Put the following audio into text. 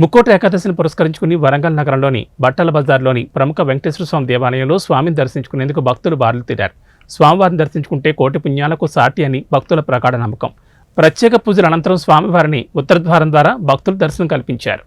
ముక్కోటి ఏకాదశిని పురస్కరించుకుని వరంగల్ నగరంలోని బట్టల బజార్లోని ప్రముఖ వెంకటేశ్వర స్వామి దేవాలయంలో స్వామిని దర్శించుకునేందుకు భక్తులు బారులు తీరారు. స్వామివారిని దర్శించుకుంటే కోటి పుణ్యాలకు సాటి అని భక్తుల ప్రగాఢ నమ్మకం. ప్రత్యేక పూజల అనంతరం స్వామివారిని ఉత్తర ద్వారం ద్వారా భక్తులు దర్శనం కల్పించారు.